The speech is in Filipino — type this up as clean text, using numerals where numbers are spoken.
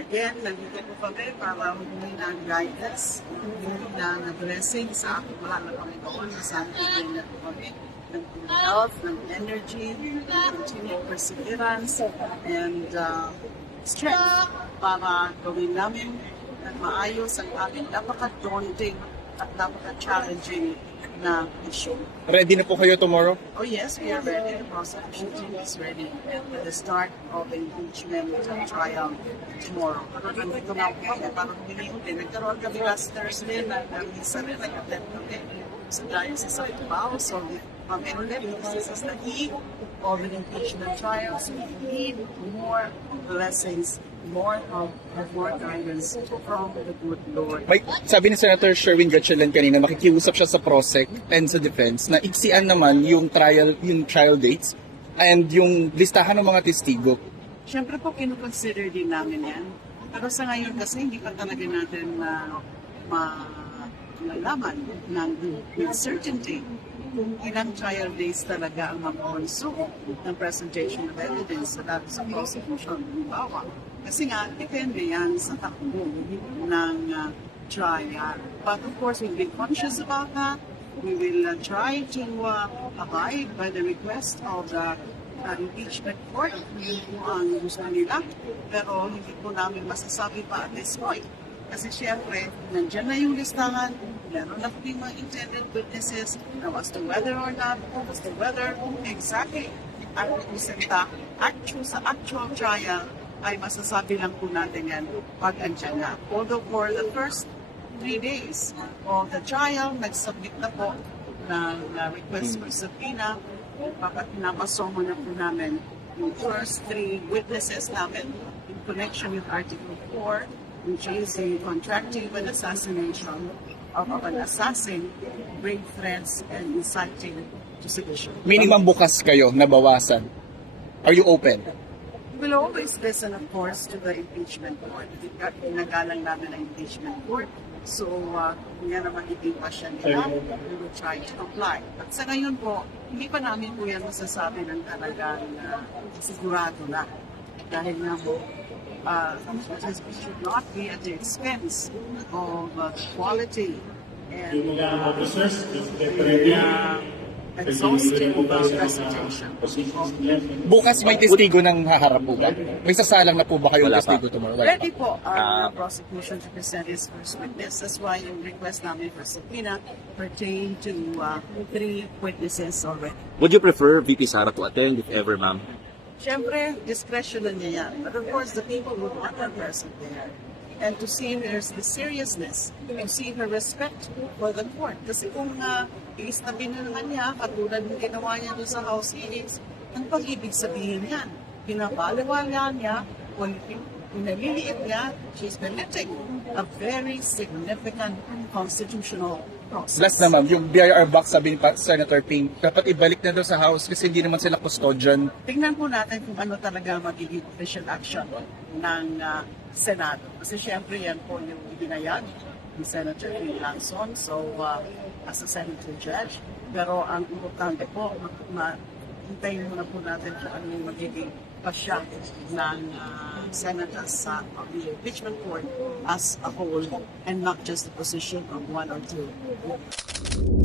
Again, nandito po kami para humingi ng guidance, ng blessing sa aking mahal na Panginoon. Sana bigyan na po kami ng health, ng energy, continued perseverance, and strength para gawin namin ng maayos ang aming napaka-daunting at napaka-challenging na issue. Ready na po kayo tomorrow? Oh yes, we are ready. The prosecution team is ready at the start of the impeachment trial tomorrow. Nandito na po kami para humingi. Nagkaroon kami last Thursday na isa rin nag-attend kami sa Diocese of Cubao. So, this is the eve of an impeachment trial. So we need more blessings, more help, and more guidance from the good Lord. May, sabi ni Senator Sherwin Gatchalian kanina, makikiusap siya sa prosec and sa defense na iksian naman yung trial dates and yung listahan ng mga testigo. Siyempre po, kinukonsider din namin yan. Pero sa ngayon kasi, hindi pa talaga natin malalaman ng certainty kung ilang trial days talaga ang mag-consume ng presentation of evidence sa prosecution. Kasi nga, depende yan sa takbo ng trial. But of course, we'll be conscious about that. We will try to abide by the request of the impeachment court. Yun po ang gusto nila. Pero hindi po namin masasabi pa at this point. Kasi syempre, nandiyan na yung listahan, meron na po yung mga intended witnesses. Now, as to whether or not, exactly ang representa sa actual trial, ay masasabi lang po natin yan pag andyan na. Although for the first 3 days of the trial, nag-submit na po ng request for subpoena. Pinapasoma na po namin yung first 3 witnesses namin in connection with Article 4, which is the contracting with assassination of an assassin, grave threats, and inciting to sedition. Meaning bukas kayo, nabawasan. Are you open? We'll always listen, of course, to the impeachment court. Pinagalang namin ang impeachment court. So, kung yan naman hindi pa siya nila, we will try to comply. At sa ngayon po, hindi pa namin po yan masasabi ng talagang sigurado na. Dahil nga po, it should not be at the expense of quality and exhaustive presentation. Bukas may testigo ng haharap po ba? May sasalang na po ba kayong testigo tomorrow? Ready po our prosecution to present its first witness. That's why yung request namin for subpoena pertain to 3 witnesses already. Would you prefer VP Sara to attend if ever, ma'am? Siyempre, discretion na niya yan. But of course, the people would want her present there. And to see her the seriousness, to see her respect for the court. Kasi kung iistabi na naman niya, katulad ng ginawa niya doon sa House hearings, ang pag-ibig sabihin yan. Pinapaliwala niya, pinaliliit niya, she's committing a very significant constitutional process. Last naman, yung BIR box sabi ni Senator Ping, dapat ibalik na doon sa House kasi hindi naman sila custodian. Tingnan po natin kung ano talaga magiging official action ng Senado. Kasi syempre yan po yung ibinayag ni Senator Ping Lacson. So, as a senator judge. Pero ang importante po, hintayin muna po natin kung ano yung magiging pasya ng senators sa the impeachment court as a whole and not just the position of 1 or 2.